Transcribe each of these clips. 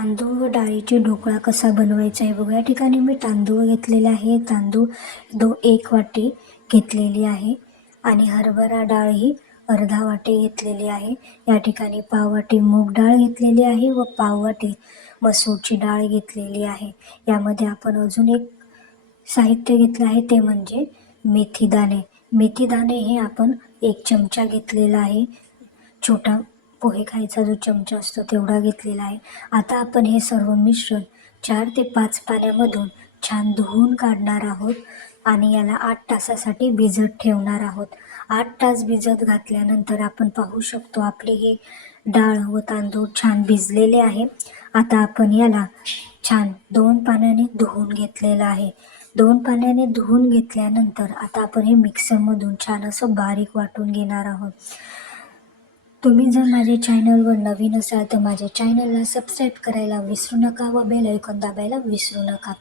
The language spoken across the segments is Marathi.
तांदूळ व डाळीची ढोकळा कसा बनवायचा आहे बघा. या ठिकाणी मी तांदूळ घेतलेले आहे. तांदूळ 1 वाटी घेतलेली आहे आणि हरभरा डाळ ही अर्धा वाटी घेतलेली आहे. या ठिकाणी पाव वाटी मूग डाळ घेतलेली आहे व पाव वाटी मसूरची डाळ घेतलेली आहे. यामध्ये आपण अजून एक साहित्य घेतलं आहे ते म्हणजे मेथी दाणे. मेथी दाणे हे आपण 1 चमचा घेतलेला आहे. छोटा पोहे खायचा जो चमचा असतो तेवढा घेतलेला आहे. आता आपण हे सर्व मिश्रण 4 ते 5 पाण्यामधून छान धुवून काढणार आहोत आणि याला 8 तासासाठी भिजत ठेवणार आहोत. 8 तास भिजत घातल्यानंतर आपण पाहू शकतो आपली ही डाळ व तांदूळ छान भिजलेले आहे. आता आपण याला छान 2 पाण्याने धुवून घेतलेलं आहे. 2 पाण्याने धुवून घेतल्यानंतर आता आपण हे मिक्सरमधून छान असं बारीक वाटून घेणार आहोत. तुम्ही जर माझ्या चॅनलवर नवीन असाल तर माझ्या चॅनलला सबस्क्राईब करायला विसरू नका व बेल आयकॉन दाबायला विसरू नका.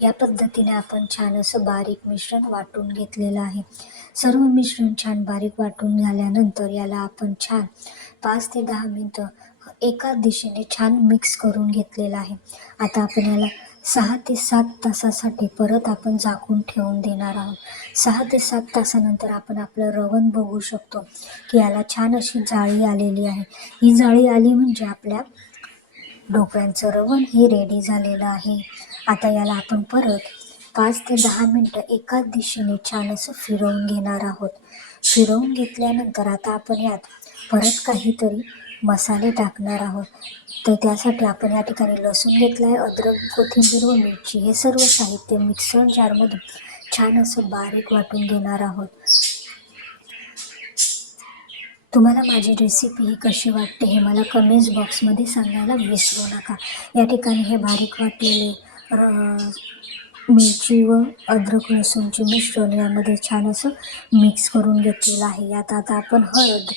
या पद्धतीने आपण छान असं बारीक मिश्रण वाटून घेतलेलं आहे. सर्व मिश्रण छान बारीक वाटून झाल्यानंतर याला आपण छान 5 ते 10 मिनटं एका दिशेने छान मिक्स करून घेतलेलं आहे. आता आपण याला 6 ते 7 तासासाठी परत आपण झाकून ठेवून देणार आहोत. 6 ते 7 तासानंतर आपण आपलं रवण बघू शकतो की याला छान अशी जाळी आलेली आहे. ही जाळी आली म्हणजे आपल्या ढोकळ्यांचं रवण हे रेडी झालेलं आहे. आता याला आपण परत 5 ते 10 मिनटं एकाच दिशेने छान असं फिरवून घेणार आहोत. फिरवून घेतल्यानंतर आता आपण यात परत काहीतरी मसाले टाकणार आहोत. तर त्यासाठी आपण या ठिकाणी लसूण घेतला आहे, अद्रक, कोथिंबीर व मिरची हे सर्व साहित्य मिक्सर जारमधून छान असं बारीक वाटून घेणार आहोत. तुम्हाला माझी रेसिपी ही कशी वाटते हे मला कमेंट्स बॉक्समध्ये सांगायला विसरू नका. या ठिकाणी हे बारीक वाटलेले मिरची व अद्रक लसूणचे मिश्रण यामध्ये छान असं मिक्स करून घेतलेलं आहे. यात आता आपण हळद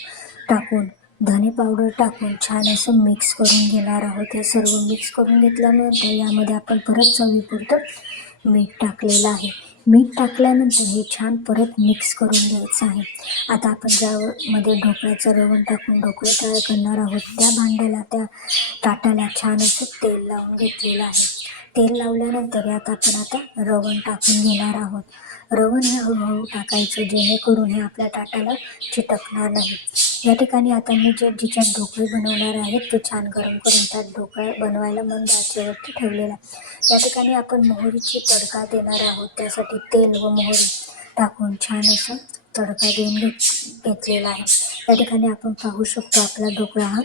टाकून धने पावडर टाकून छान असं मिक्स करून घेणार आहोत. हे सर्व मिक्स करून घेतल्यानंतर यामध्ये आपण परत चवीपुरतं मीठ टाकलेलं आहे. मीठ टाकल्यानंतर हे छान परत मिक्स करून घ्यायचं आहे. आता आपण ज्यामध्ये ढोकळ्याचं रवण टाकून ढोकळे तयार करणार आहोत त्या भांड्याला त्या ताटाला छान असं तेल लावून घेतलेलं आहे. तेल लावल्यानंतर यात आपण आता रवण टाकून घेणार आहोत. रवण हे हळूहळू टाकायचं जेणेकरून हे आपल्या ताटाला चिटकणार नाही. या ठिकाणी आता मी जिच्यात ढोकळे बनवणार आहेत ते छान गरम करून त्यात ढोकळा बनवायला मंद आचेवरती ठेवलेला आहे. या ठिकाणी आपण मोहरीची तडका देणार आहोत. त्यासाठी तेल व मोहरी टाकून छान असं तडका देऊन घेतलेला आहे. या ठिकाणी आपण पाहू शकतो आपला ढोकळा हा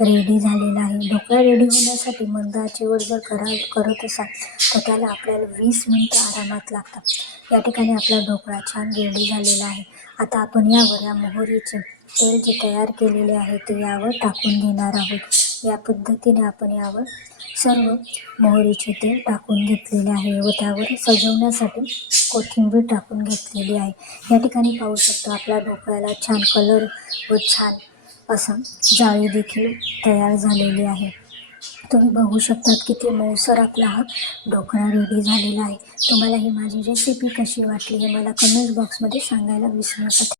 रेडी झालेला आहे. ढोकळा रेडी होण्यासाठी मंद आचेवर जर करत असाल तर त्याला आपल्याला 20 मिनिटं आरामात लागतात. या ठिकाणी आपला ढोकळा छान रेडी झालेला आहे. आता आपण यावर या मोहरीचे तेल जे तयार केलेले आहे ते यावर टाकून घेणार आहोत. या पद्धतीने आपण यावर सर्व मोहरीचे तेल टाकून घेतलेले आहे व त्यावर सजवण्यासाठी कोथिंबीर टाकून घेतलेली आहे. या ठिकाणी पाहू शकतो आपल्या ढोकळ्याला छान कलर व छान असं जाळी देखील तयार झालेली आहे. तुम्ही बघू शकतात किती मऊसर आपला हा ढोकळा रेडी झालेला आहे. तुम्हाला ही माझी रेसिपी कशी वाटली हे मला कमेंट बॉक्समध्ये सांगायला विसरू नका.